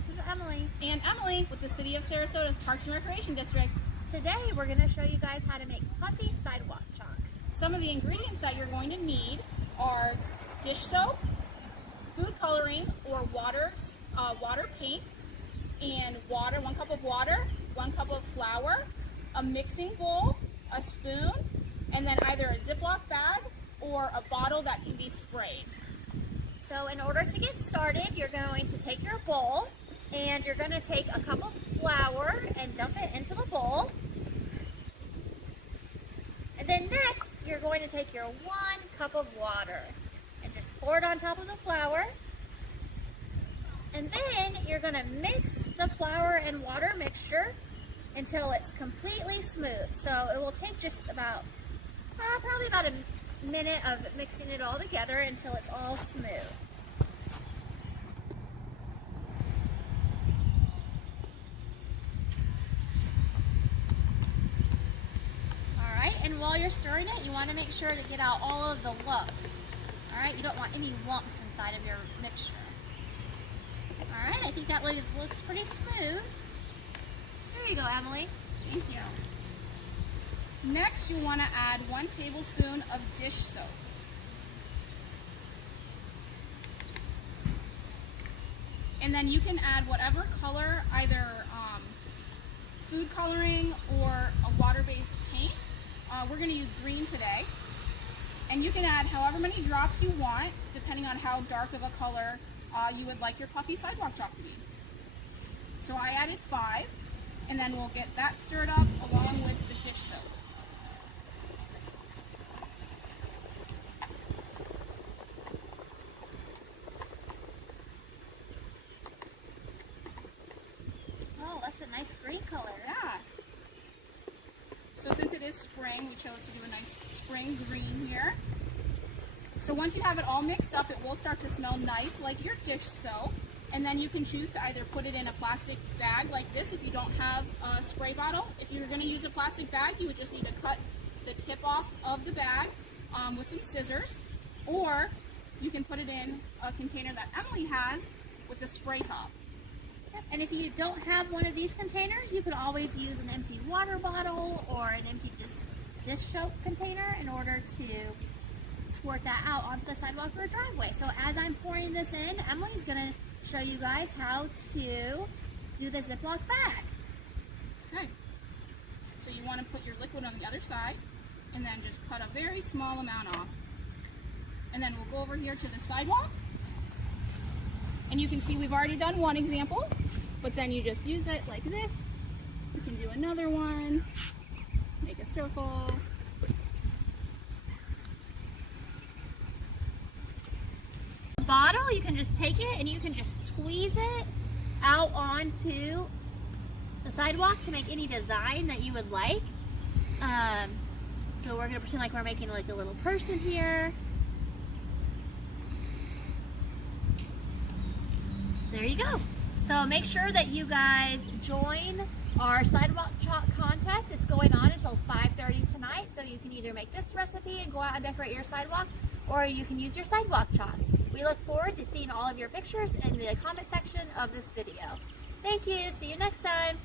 this is Emily. And Emily with the City of Sarasota's Parks and Recreation District. Today we're going to show you guys how to make Puffy sidewalk chalk. Some of the ingredients that you're going to need are dish soap, food coloring or water paint, and water, 1 cup of water, 1 cup of flour, a mixing bowl, a spoon, and then either a Ziploc bag or a bottle that can be sprayed. So in order to get started, you're going to take your bowl and you're going to take a cup of flour and dump it into the bowl. And then next, you're going to take your 1 cup of water and just pour it on top of the flour. And then you're going to mix the flour and water mixture until it's completely smooth. So it will take just about, probably about a minute of mixing it all together until it's all smooth. Alright, and while you're stirring it, you want to make sure to get out all of the lumps. Alright, you don't want any lumps inside of your mixture. Alright, I think that looks pretty smooth. There you go, Emily. Thank you. Next, you want to add 1 tablespoon of dish soap. And then you can add whatever color, either food coloring or a water-based paint. We're going to use green today. And you can add however many drops you want, depending on how dark of a color you would like your Puffy sidewalk chalk to be. So I added 5, and then we'll get that stirred up along with the dish soap. Oh, that's a nice green color. Yeah. So since it is spring, we chose to do a nice spring green here. So once you have it all mixed up, it will start to smell nice like your dish soap. And then you can choose to either put it in a plastic bag like this if you don't have a spray bottle. If you're going to use a plastic bag, you would just need to cut the tip off of the bag with some scissors. Or you can put it in a container that Emily has with a spray top. And if you don't have one of these containers, you could always use an empty water bottle or an empty dish soap container in order to squirt that out onto the sidewalk or driveway. So as I'm pouring this in, Emily's going to show you guys how to do the Ziploc bag. Okay. So you want to put your liquid on the other side and then just cut a very small amount off. And then we'll go over here to the sidewalk. And you can see we've already done one example, but then you just use it like this. You can do another one, make a circle. The bottle, you can just take it and you can just squeeze it out onto the sidewalk to make any design that you would like. So we're going to pretend like we're making like a little person here. There you go. So make sure that you guys join our sidewalk chalk contest. It's going on until 5:30 tonight. So you can either make this recipe and go out and decorate your sidewalk, or you can use your sidewalk chalk. We look forward to seeing all of your pictures in the comment section of this video. Thank you. See you next time.